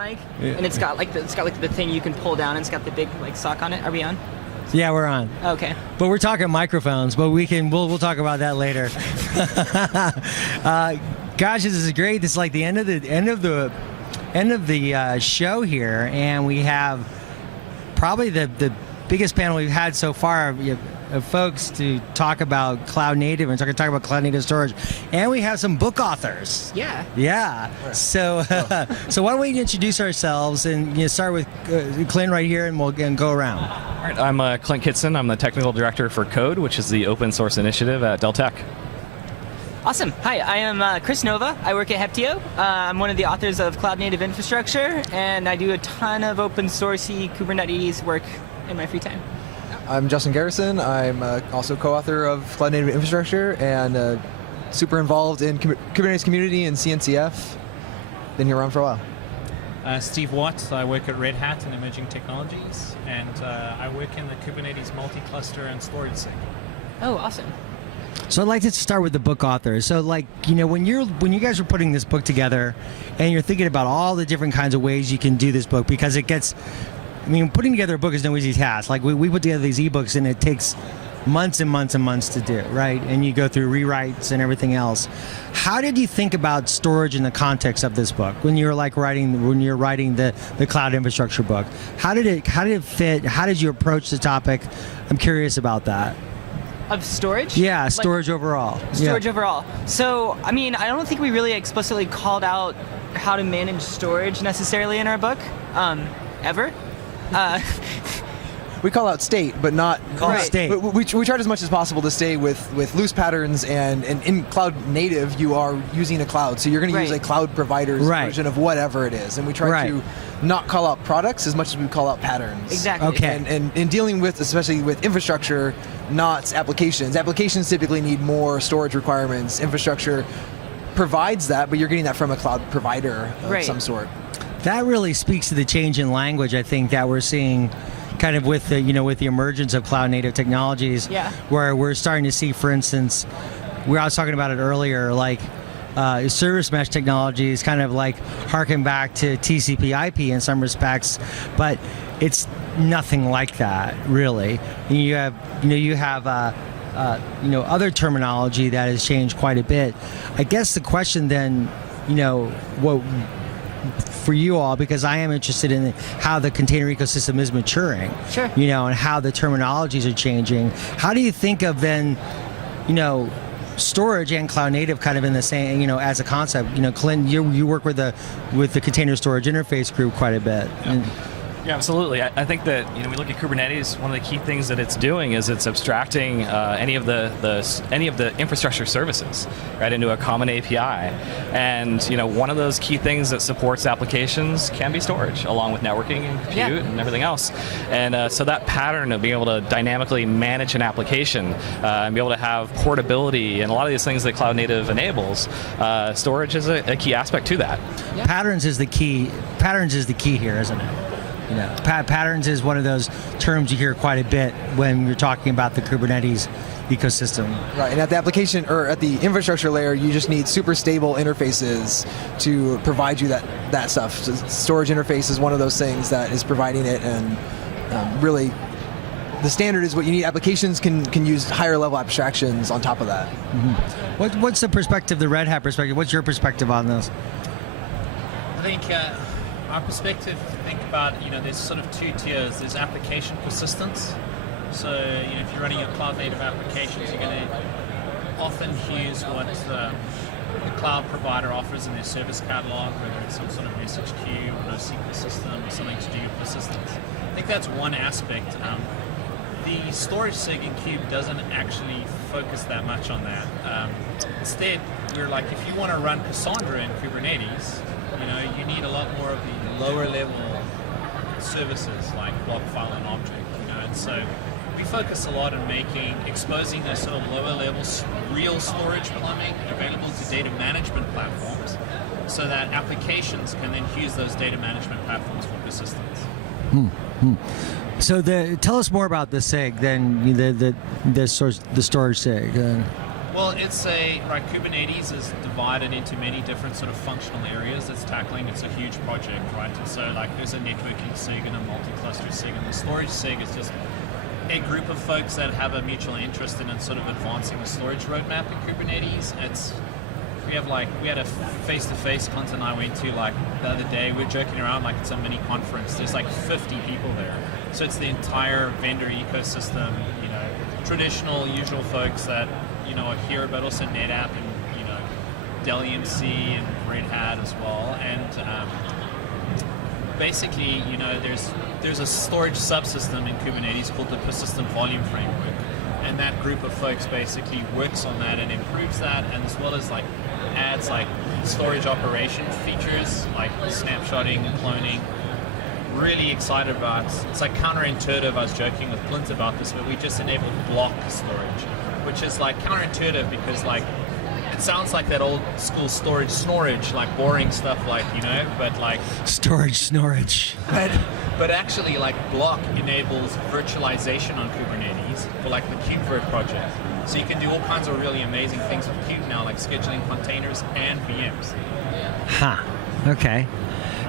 mic, and it's got like the thing you can pull down, and it's got the big like sock on it. Are we on? Yeah, we're on. Okay. But we're talking microphones, but we'll talk about that later. Gosh, this is great. This is like the end of the show here, and we have probably the biggest panel we've had so far of folks to talk about cloud native and talk about cloud native storage, and we have some book authors. Yeah. So so why don't we introduce ourselves and start with Clint right here, and we'll go around. All right, I'm Clint Kitson. I'm the technical director for Code, which is the open source initiative at Dell Tech. Awesome. Hi, I am Kris Nova. I work at Heptio. I'm one of the authors of Cloud Native Infrastructure, and I do a ton of open sourcey Kubernetes work in my free time. I'm Justin Garrison. I'm also co-author of Cloud Native Infrastructure and super involved in Kubernetes Community and CNCF. Been here around for a while. Steve Watt. I work at Red Hat in Emerging Technologies, and I work in the Kubernetes multi-cluster and storage segment. Oh, awesome. So I'd like to start with the book authors. So when you guys were putting this book together and you're thinking about all the different kinds of ways you can do this book, because it gets, putting together a book is no easy task. Like we put together these ebooks and it takes months and months and months to do, right? And you go through rewrites and everything else. How did you think about storage in the context of this book when you're writing the cloud infrastructure book? How did it fit? How did you approach the topic? I'm curious about that. Of storage? Yeah, storage overall. Storage overall. So, I don't think we really explicitly called out how to manage storage necessarily in our book, ever. We call out state, but not state. We tried as much as possible to stay with loose patterns, and in cloud native, you are using a cloud, so you're going to use a cloud provider's version of whatever it is, and we try to not call out products as much as we call out patterns. Exactly. Okay. And in dealing with, especially with infrastructure, not applications. Applications typically need more storage requirements. Infrastructure provides that, but you're getting that from a cloud provider of some sort. That really speaks to the change in language, I think, that we're seeing kind of with the emergence of cloud native technologies, where we're starting to see, for instance, I was talking about it earlier, service mesh technologies kind of harken back to TCP/IP in some respects, but it's nothing like that really. You have other terminology that has changed quite a bit. I guess the question then, what for you all, because I am interested in how the container ecosystem is maturing, and how the terminologies are changing. How do you think of then, storage and cloud native kind of in the same, as a concept? Clint, you work with the container storage interface group quite a bit. Yeah, absolutely. I think that we look at Kubernetes. One of the key things that it's doing is it's abstracting any of the infrastructure services right into a common API. And one of those key things that supports applications can be storage, along with networking and compute and everything else. And so that pattern of being able to dynamically manage an application and be able to have portability and a lot of these things that cloud native enables, storage is a key aspect to that. Yeah. Patterns is the key. Patterns is the key here, isn't it? Patterns is one of those terms you hear quite a bit when you're talking about the Kubernetes ecosystem. Right, and at the application or at the infrastructure layer, you just need super stable interfaces to provide you that stuff. So storage interface is one of those things that is providing it, and really, the standard is what you need. Applications can use higher level abstractions on top of that. Mm-hmm. What's the perspective, the Red Hat perspective? What's your perspective on this? I think our perspective, think about, there's sort of two tiers. There's application persistence. So, if you're running your cloud native applications, you're going to often use what the cloud provider offers in their service catalog, whether it's some sort of message queue or NoSQL system or something to do with persistence. I think that's one aspect. The storage seg in Kube doesn't actually focus that much on that. Instead, we're if you want to run Cassandra in Kubernetes, you need a lot more of the lower level services like block, file, and object. And so we focus a lot on exposing those sort of lower level real storage plumbing available to data management platforms, so that applications can then use those data management platforms for persistence. So tell us more about the SIG, then the storage SIG. Well, right, Kubernetes is divided into many different sort of functional areas it's tackling. It's a huge project, right? And so like there's a networking SIG and a multi-cluster SIG, and the storage SIG is just a group of folks that have a mutual interest in sort of advancing the storage roadmap in Kubernetes. We had a face-to-face content I went to like the other day. We were joking around like it's a mini conference. There's like 50 people there. So it's the entire vendor ecosystem, traditional, usual folks that, are here, but also NetApp and, Dell EMC and Red Hat as well. And basically, there's a storage subsystem in Kubernetes called the Persistent Volume Framework. And that group of folks basically works on that and improves that, and as well as like adds like storage operation features like snapshotting and cloning. Really excited about. It's like counterintuitive. I was joking with Clint about this, but we just enabled block storage, which is like counterintuitive because like it sounds like that old school storage, like boring stuff, like but like storage snorage. But actually, like block enables virtualization on Kubernetes for like the KubeVirt project. So you can do all kinds of really amazing things with Kube now, like scheduling containers and VMs. Okay.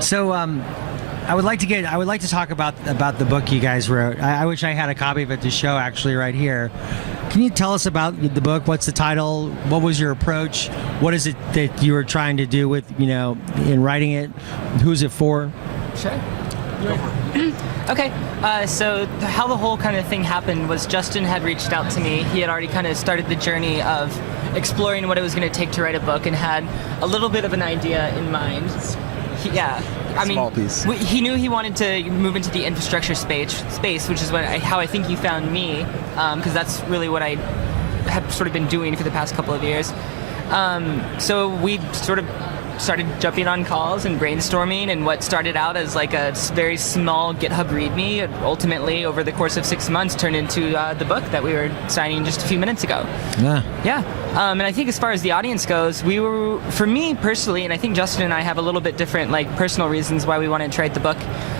So I would like to talk about the book you guys wrote. I wish I had a copy of it to show actually right here. Can you tell us about the book? What's the title? What was your approach? What is it that you were trying to do with, in writing it? Who's it for? Sure. Okay, so how the whole kind of thing happened was Justin had reached out to me. He had already kind of started the journey of exploring what it was going to take to write a book and had a little bit of an idea in mind. He knew he wanted to move into the infrastructure space, which is how I think he found me, because that's really what I have sort of been doing for the past couple of years. So we sort of started jumping on calls and brainstorming, and what started out as like a very small GitHub README ultimately over the course of 6 months turned into the book that we were signing just a few minutes ago. Yeah. And I think as far as the audience goes, for me personally, and I think Justin and I have a little bit different like personal reasons why we wanted to write the book.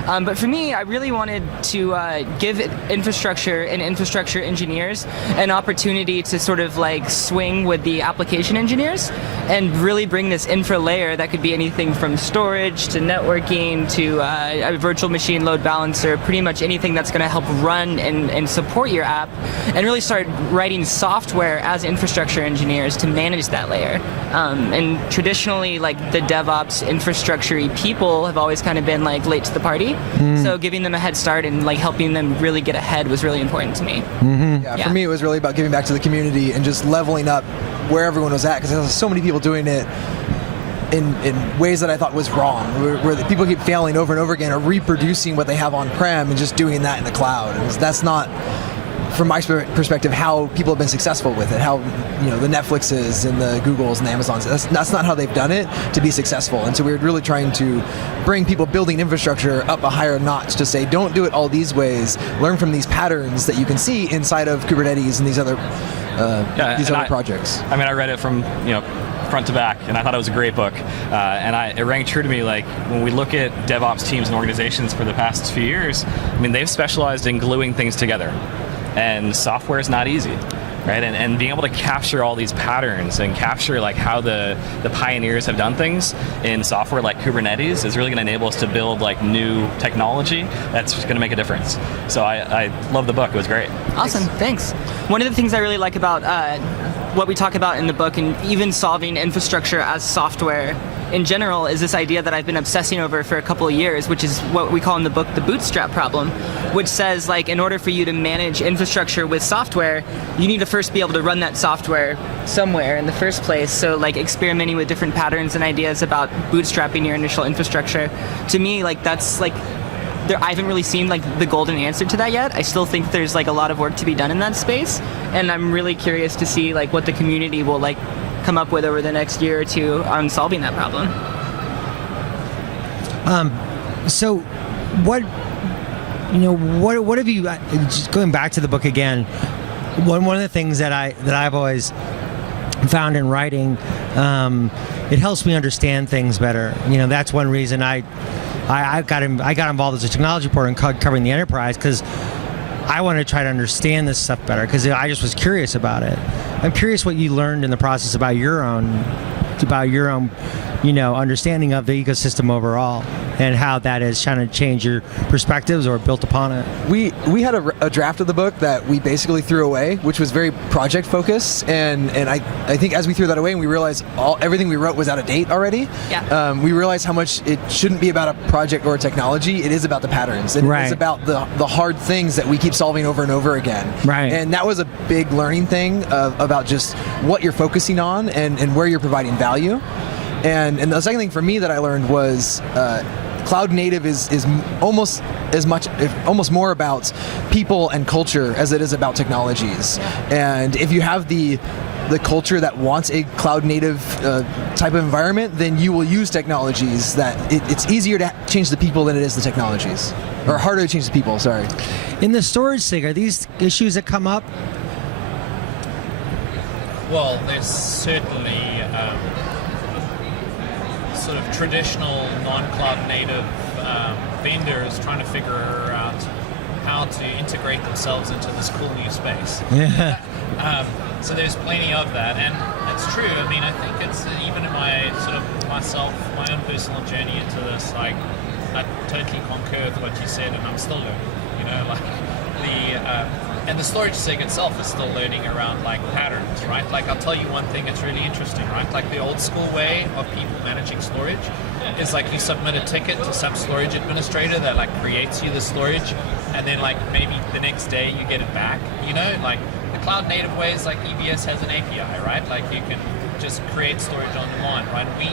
But for me, I really wanted to give infrastructure and infrastructure engineers an opportunity to sort of like swing with the application engineers and really bring this infra layer that could be anything from storage to networking to a virtual machine load balancer, pretty much anything that's going to help run and support your app, and really start writing software as infrastructure engineers to manage that layer. And traditionally, like the DevOps infrastructure people have always kind of been like late to the party. So giving them a head start and like helping them really get ahead was really important to me. For me, it was really about giving back to the community and just leveling up where everyone was at, because there's so many people doing it in ways that I thought was wrong, where the people keep failing over and over again, or reproducing what they have on-prem and just doing that in the cloud. And that's not, from my perspective, how people have been successful with it. How the Netflixes and the Googles and the Amazons. That's not how they've done it to be successful. And so we're really trying to bring people building infrastructure up a higher notch to say, don't do it all these ways. Learn from these patterns that you can see inside of Kubernetes and these other projects. I mean, I read it from front to back, and I thought it was a great book. And it rang true to me. Like when we look at DevOps teams and organizations for the past few years, I mean, they've specialized in gluing things together. And software is not easy, right? And being able to capture all these patterns and capture like how the pioneers have done things in software like Kubernetes is really going to enable us to build like new technology that's just going to make a difference. So I love the book. It was great. Awesome. Thanks. One of the things I really like about what we talk about in the book, and even solving infrastructure as software in general, is this idea that I've been obsessing over for a couple of years, which is what we call in the book the bootstrap problem, which says like in order for you to manage infrastructure with software, you need to first be able to run that software somewhere in the first place. So like experimenting with different patterns and ideas about bootstrapping your initial infrastructure, to me, like that's like I haven't really seen like the golden answer to that yet. I still think there's like a lot of work to be done in that space, and I'm really curious to see like what the community will like come up with over the next year or two on solving that problem. So what have you, just going back to the book again, one of the things that I've always found in writing, it helps me understand things better. That's one reason I got involved as a technology reporter and covering the enterprise, because I want to try to understand this stuff better, because I just was curious about it. I'm curious what you learned in the process about your own, understanding of the ecosystem overall, and how that has kind of changed your perspectives or built upon it. We had a draft of the book that we basically threw away, which was very project focused, and I think as we threw that away and we realized everything we wrote was out of date already, we realized how much it shouldn't be about a project or a technology. It is about the patterns, and it is about the hard things that we keep solving over and over again. Right. And that was a big learning thing about just what you're focusing on and where you're providing value. And the second thing for me that I learned was cloud native is almost as much, almost more about people and culture as it is about technologies. And if you have the culture that wants a cloud native type of environment, then you will use technologies that it's easier to change the people than it is the technologies, or harder to change the people. Sorry. In the storage thing, are these issues that come up? Well, there's certainly sort of traditional non-cloud native vendors trying to figure out how to integrate themselves into this cool new space. So there's plenty of that, and it's true. I mean, I think it's even in my sort of my own personal journey into this, like, I totally concur with what you said, and I'm still learning, like and the storage sig itself is still learning around like patterns, right? Like, I'll tell you one thing that's really interesting, right? Like, the old school way of people managing storage is like you submit a ticket to some storage administrator that like creates you the storage, and then like maybe the next day you get it back, like the cloud native ways, like EBS has an API, right? Like, you can just create storage on demand, right? We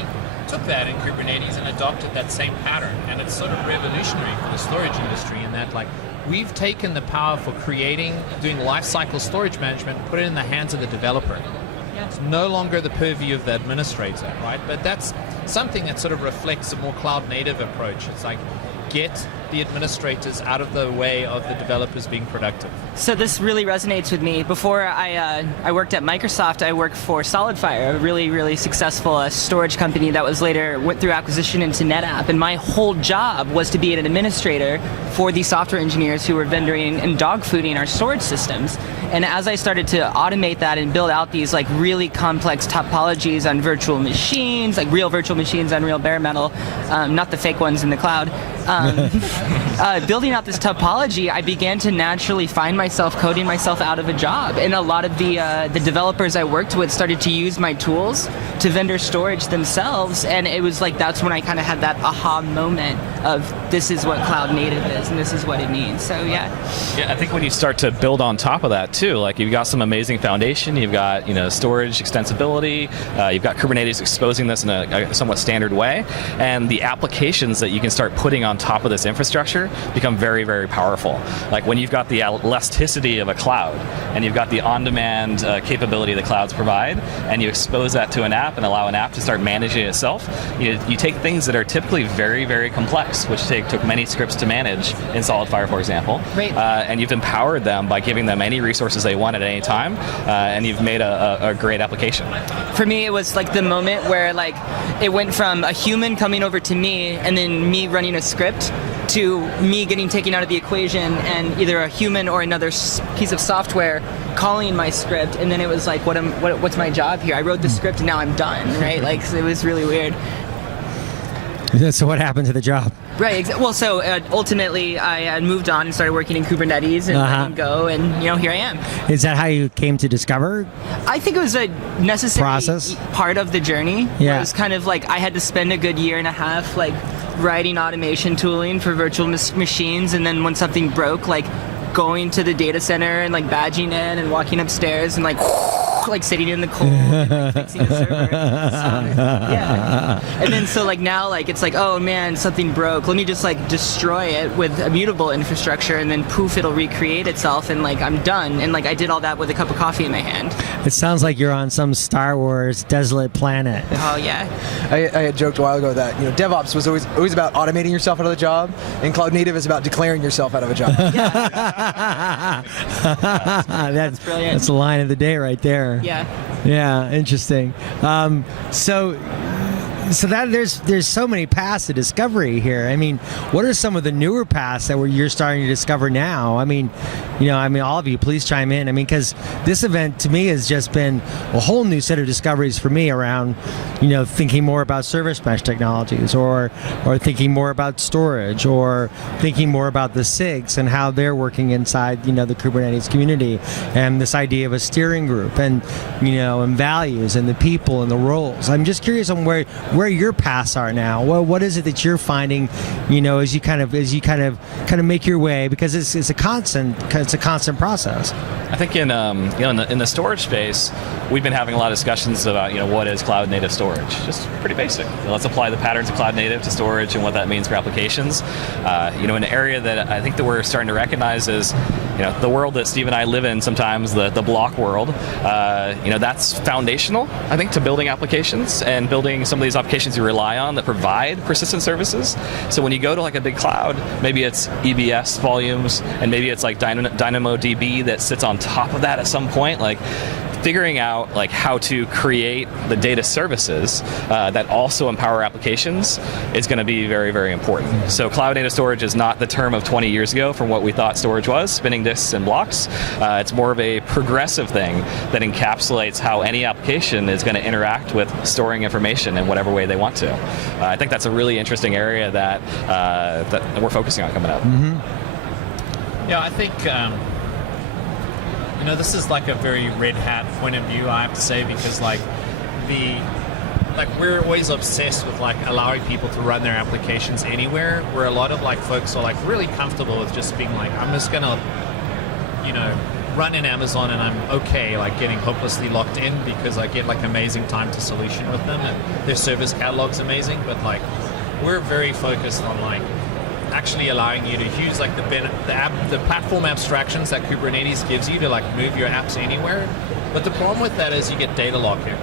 took that in Kubernetes and adopted that same pattern, and it's sort of revolutionary for the storage industry in that, like, we've taken the power for doing lifecycle storage management, put it in the hands of the developer. It's no longer the purview of the administrator, right? But that's something that sort of reflects a more cloud native approach. It's like, get the administrators out of the way of the developers being productive. So this really resonates with me. Before I worked at Microsoft, I worked for SolidFire, a really, really successful storage company that went through acquisition into NetApp. And my whole job was to be an administrator for the software engineers who were vendoring and dogfooding our storage systems. And as I started to automate that and build out these like really complex topologies on virtual machines, like real virtual machines on real bare metal, not the fake ones in the cloud, building out this topology, I began to naturally find myself coding myself out of a job. And a lot of the developers I worked with started to use my tools to vendor storage themselves. And it was like, that's when I kind of had that aha moment of, this is what cloud native is and this is what it means. So yeah, I think when you start to build on top of that too, like, you've got some amazing foundation, you've got storage extensibility, you've got Kubernetes exposing this in a somewhat standard way, and the applications that you can start putting on top of this infrastructure become very, very powerful. Like, when you've got the elasticity of a cloud and you've got the on-demand capability the clouds provide, and you expose that to an app and allow an app to start managing itself, you take things that are typically very, very complex, which took many scripts to manage in SolidFire, for example, right. And you've empowered them by giving them any resources they want at any time, and you've made a great application. For me, it was like the moment where like it went from a human coming over to me and then me running a script to me getting taken out of the equation and either a human or another piece of software calling my script, and then it was like, what's my job here? I wrote the script and now I'm done, right? Like, so it was really weird. So what happened to the job? Right. Well, so ultimately I moved on and started working in Kubernetes and letting go, and here I am. Is that how you came to discover? I think it was a necessary process part of the journey. Yeah. It was kind of like I had to spend a good year and a half like writing automation tooling for virtual machines, and then when something broke, like going to the data center and like badging in and walking upstairs and like sitting in the cold and like, fixing a server. Yeah. And then so like now like it's like, oh man, something broke. Let me just like destroy it with immutable infrastructure, and then poof, it'll recreate itself, and like I'm done. And like I did all that with a cup of coffee in my hand. It sounds like you're on some Star Wars desolate planet. Oh yeah. I had joked a while ago that DevOps was always about automating yourself out of the job, and cloud native is about declaring yourself out of a job. That's brilliant. That's the line of the day right there. Yeah. Yeah, interesting. So So that there's so many paths to discovery here. I mean, what are some of the newer paths that you're starting to discover now? I mean, all of you, please chime in. I mean, because this event to me has just been a whole new set of discoveries for me around, thinking more about service mesh technologies, or thinking more about storage, or thinking more about the SIGs and how they're working inside, the Kubernetes community, and this idea of a steering group, and and values, and the people and the roles. I'm just curious on where your paths are now. Well, what is it that you're finding, as you kind of make your way, because it's a constant process. I think in the storage space, we've been having a lot of discussions about what is cloud native storage. Just pretty basic. Let's apply the patterns of cloud native to storage and what that means for applications. An area that I think that we're starting to recognize is the world that Steve and I live in sometimes, the block world. That's foundational, I think, to building applications and building some of these applications you rely on that provide persistent services. So when you go to like a big cloud, maybe it's EBS volumes, and maybe it's like DynamoDB that sits on top of that at some point. Like figuring out like how to create the data services that also empower applications is going to be very, very important. So cloud native storage is not the term of 20 years ago from what we thought storage was, spinning disks and blocks. It's more of a progressive thing that encapsulates how any application is going to interact with storing information in whatever way they want to. I think that's a really interesting area that we're focusing on coming up. Mm-hmm. Yeah, I think this is like a very red hat point of view, I have to say, because we're always obsessed with like allowing people to run their applications anywhere, where a lot of like folks are like really comfortable with just being like, I'm just gonna run in Amazon and I'm okay, like getting hopelessly locked in because I get like amazing time to solution with them and their service catalog's amazing. But like we're very focused on like actually allowing you to use like the platform abstractions that Kubernetes gives you to like move your apps anywhere. But the problem with that is you get data lock-in.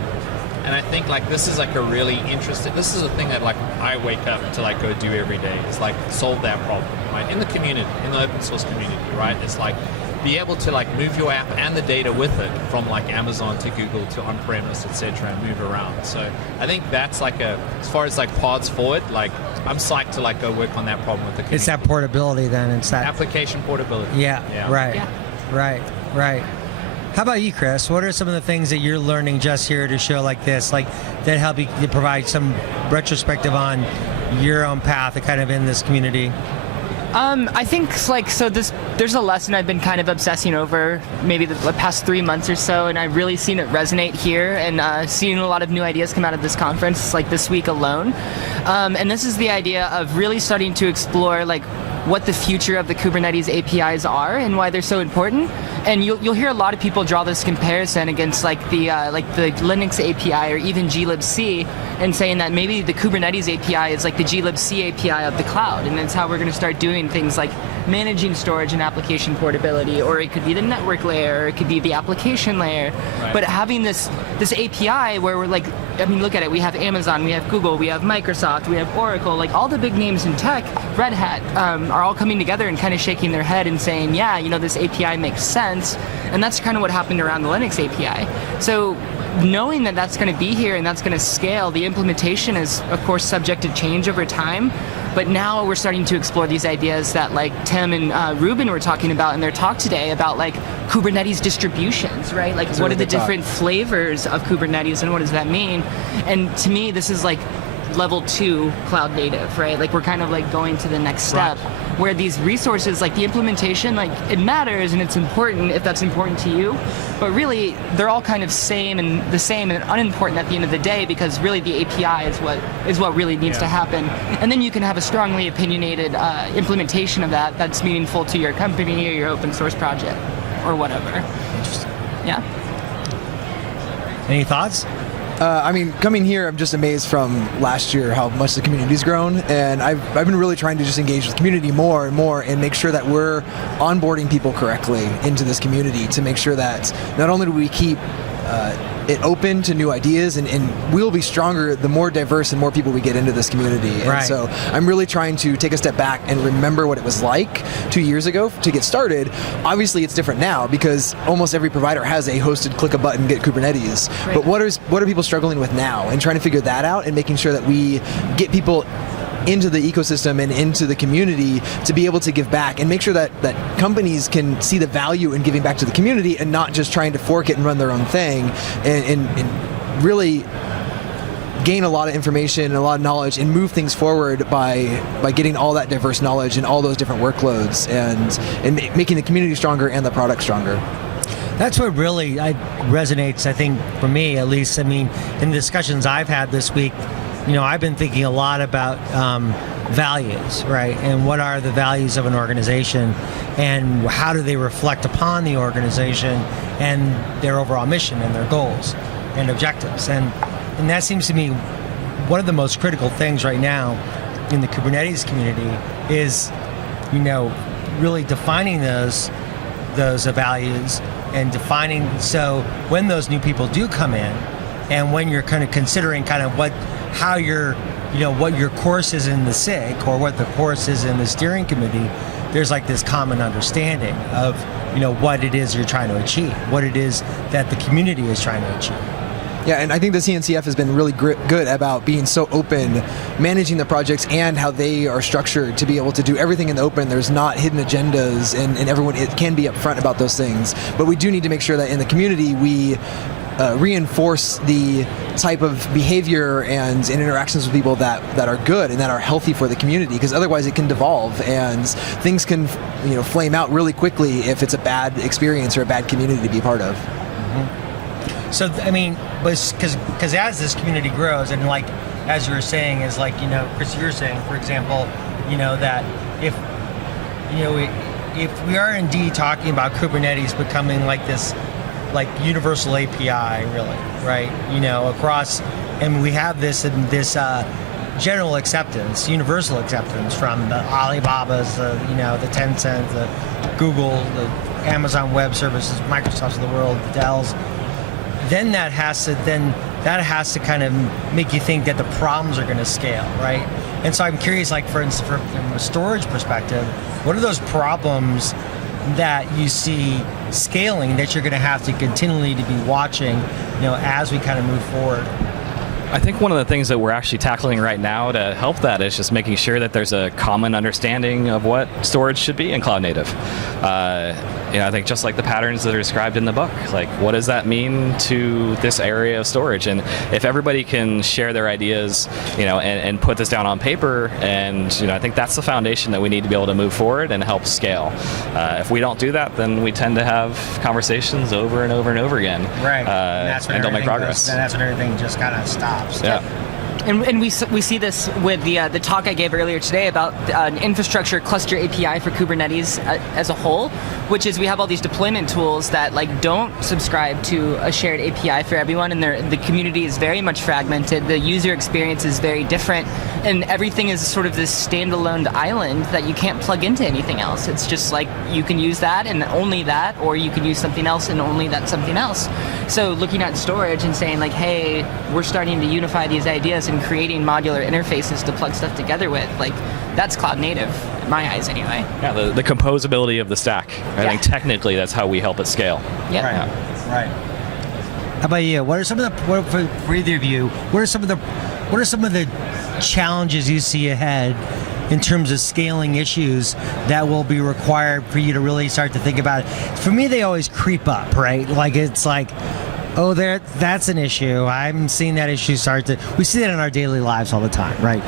And I think like this is like a really interesting, this is a thing that like I wake up to like go do every day, is like solve that problem, right? In the community, in the open source community, right? It's like be able to like move your app and the data with it from like Amazon to Google to on-premise, etc., and move around. So I think that's like as far as like paths forward, like I'm psyched to like go work on that problem with the community. It's that portability then. It's that application portability. Yeah. Right. How about you, Kris? What are some of the things that you're learning just here at a show like this, like that help you to provide some retrospective on your own path kind of in this community? I think there's a lesson I've been kind of obsessing over maybe the past 3 months or so, and I've really seen it resonate here, and seen a lot of new ideas come out of this conference, like this week alone. And this is the idea of really starting to explore like what the future of the Kubernetes APIs are and why they're so important. And you'll hear a lot of people draw this comparison against like the Linux API or even glibc, and saying that maybe the Kubernetes API is like the glibc API of the cloud, and that's how we're going to start doing things like managing storage and application portability, or it could be the network layer, or it could be the application layer. Right. But having this API where we're like, I mean, look at it, we have Amazon, we have Google, we have Microsoft, we have Oracle, like all the big names in tech, Red Hat, are all coming together and kind of shaking their head and saying, yeah, this API makes sense. And that's kind of what happened around the Linux API. So knowing that that's going to be here and that's going to scale, the implementation is, of course, subject to change over time. But now we're starting to explore these ideas that like Tim and Ruben were talking about in their talk today about like Kubernetes distributions, right? Like what are the different flavors of Kubernetes and what does that mean? And to me, this is like level 2 cloud native, right? Like we're kind of like going to the next step, where these resources, like the implementation, like it matters and it's important if that's important to you, but really they're all kind of the same and unimportant at the end of the day, because really the API is what really needs to happen. And then you can have a strongly opinionated implementation of that's meaningful to your company or your open source project or whatever. Yeah. Any thoughts? I mean, coming here, I'm just amazed from last year how much the community's grown, and I've been really trying to just engage with the community more and more and make sure that we're onboarding people correctly into this community to make sure that not only do we keep it open to new ideas, and we'll be stronger the more diverse and more people we get into this community. And so I'm really trying to take a step back and remember what it was like 2 years ago to get started. Obviously it's different now because almost every provider has a hosted click a button get Kubernetes. But what are people struggling with now, and trying to figure that out and making sure that we get people into the ecosystem and into the community to be able to give back, and make sure that companies can see the value in giving back to the community and not just trying to fork it and run their own thing, and really gain a lot of information and a lot of knowledge and move things forward by getting all that diverse knowledge and all those different workloads, and making the community stronger and the product stronger. That's what really resonates, I think, for me at least. I mean, in the discussions I've had this week, I've been thinking a lot about values, right? And what are the values of an organization, and how do they reflect upon the organization and their overall mission and their goals and objectives. And that seems to me one of the most critical things right now in the Kubernetes community is, really defining those values, and defining, so when those new people do come in, and when you're kind of considering kind of what your course is in the SIG, or what the course is in the steering committee, there's like this common understanding of what it is you're trying to achieve, what it is that the community is trying to achieve. Yeah, and I think the CNCF has been really good about being so open, managing the projects and how they are structured to be able to do everything in the open. There's not hidden agendas, and everyone can be upfront about those things. But we do need to make sure that in the community we reinforce the type of behavior and interactions with people that are good and that are healthy for the community, because otherwise it can devolve and things can flame out really quickly if it's a bad experience or a bad community to be part of. Mm-hmm. So I mean, because as this community grows, and like as you were saying, is like Kris, you're saying, for example, that if we are indeed talking about Kubernetes becoming like this universal API, really, right? Across, and we have this general acceptance, universal acceptance from the Alibabas, the Tencent, the Google, the Amazon Web Services, Microsofts of the world, the Dells. Then that has to kind of make you think that the problems are going to scale, right? And so I'm curious, like for instance, from a storage perspective, what are those problems that you see scaling that you're going to have to continually to be watching, as we kind of move forward? I think one of the things that we're actually tackling right now to help that is just making sure that there's a common understanding of what storage should be in cloud native. I think just like the patterns that are described in the book, like what does that mean to this area of storage? And if everybody can share their ideas, and put this down on paper, and I think that's the foundation that we need to be able to move forward and help scale. If we don't do that, then we tend to have conversations over and over and over again, right? And don't make progress. That's when everything just kind of stops. Yeah. And we see this with the talk I gave earlier today about an infrastructure cluster API for Kubernetes as a whole, which is we have all these deployment tools that don't subscribe to a shared API for everyone, and the community is very much fragmented. The user experience is very different, and everything is sort of this standalone island that you can't plug into anything else. It's just like you can use that and only that, or you can use something else and only that something else. So looking at storage and saying hey, we're starting to unify these ideas and creating modular interfaces to plug stuff together with, that's cloud native in my eyes anyway. Yeah, the composability of the stack. I think technically that's how we help it scale. Yeah. Right. How about you? What are some of the for either of you? What are some of the challenges you see ahead in terms of scaling issues that will be required for you to really start to think about it? For me, they always creep up, right? It's like, oh, that's an issue. I'm seeing that issue we see that in our daily lives all the time, right?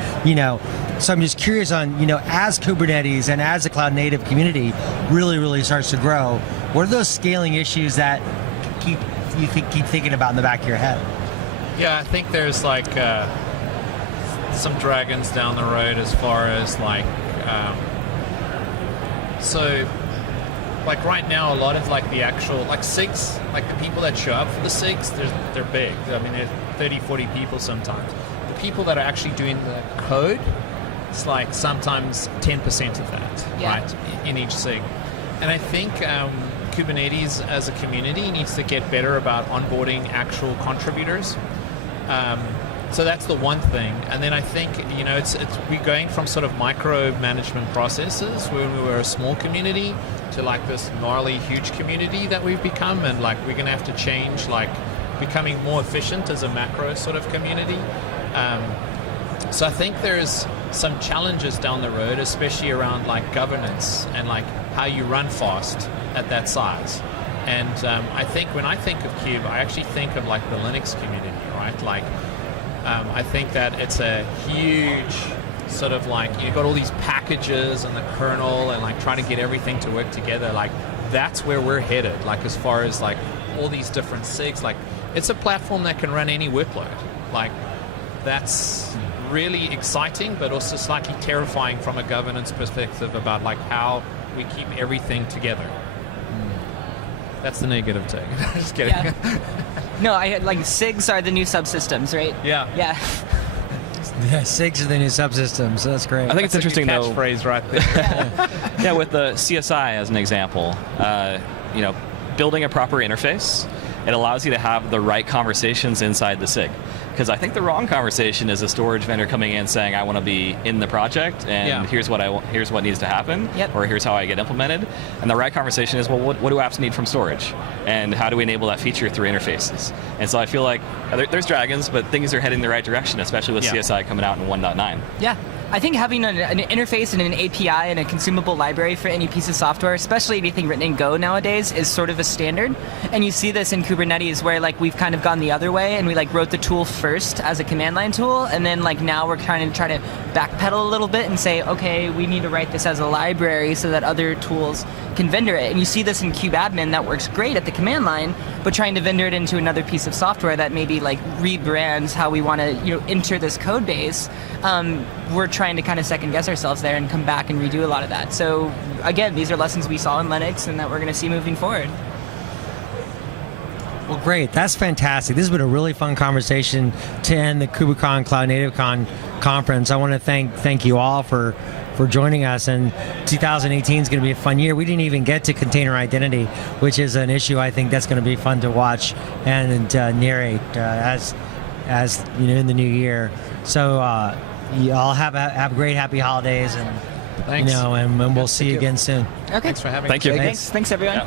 So I'm just curious on, as Kubernetes and as the cloud native community really, really starts to grow, what are those scaling issues that keep thinking about in the back of your head? Yeah, I think there's some dragons down the road as far as right now, a lot of the actual SIGs, the people that show up for the SIGs, they're big. I mean, there's 30, 40 people sometimes. The people that are actually doing the code, it's sometimes 10% of that, right, in each SIG. And I think Kubernetes as a community needs to get better about onboarding actual contributors. So that's the one thing. And then I think, we're going from sort of micromanagement processes when we were a small community to like this gnarly, huge community that we've become. And like, we're going to have to change, like becoming more efficient as a macro sort of community. So I think there's some challenges down the road, especially around like governance and like how you run fast at that size. And I think when I think of Kube, I actually think of like the Linux community, right? Like, I think that it's a huge sort of like, you've got all these packages and the kernel and like trying to get everything to work together. Like, that's where we're headed. Like, as far as like all these different SIGs, like it's a platform that can run any workload. Like, that's really exciting, but also slightly terrifying from a governance perspective about like how we keep everything together. That's the negative take. Just kidding. Yeah. No, I had like SIGs are the new subsystems, right? Yeah. Yeah. Yeah, SIGs are the new subsystems. So that's great. I think it's interesting though. Catchphrase right there. Yeah, with the CSI as an example, building a proper interface, it allows you to have the right conversations inside the SIG. Because I think the wrong conversation is a storage vendor coming in saying, I want to be in the project, and here's what needs to happen, or here's how I get implemented. And the right conversation is, well, what do apps need from storage? And how do we enable that feature through interfaces? And so I feel like there's dragons, but things are heading the right direction, especially with CSI coming out in 1.9. Yeah. I think having an interface and an API and a consumable library for any piece of software, especially anything written in Go nowadays, is sort of a standard. And you see this in Kubernetes where like we've kind of gone the other way and we like wrote the tool first as a command line tool, and then like now we're kind of trying to backpedal a little bit and say, okay, we need to write this as a library so that other tools can vendor it. And you see this in kubeadmin that works great at the command line, but trying to vendor it into another piece of software that maybe like rebrands how we want to enter this code base. We're trying to kind of second guess ourselves there and come back and redo a lot of that. So again, these are lessons we saw in Linux and that we're going to see moving forward. Well, great. That's fantastic. This has been a really fun conversation to end the KubeCon Cloud Native Con conference. I want to thank you all for joining us, and 2018 is going to be a fun year. We didn't even get to container identity, which is an issue I think that's going to be fun to watch and narrate as in the new year. So you all have great happy holidays, and thanks. and we'll see you again soon. Okay. Thanks for having us. Thank you. Thanks everyone. Yeah.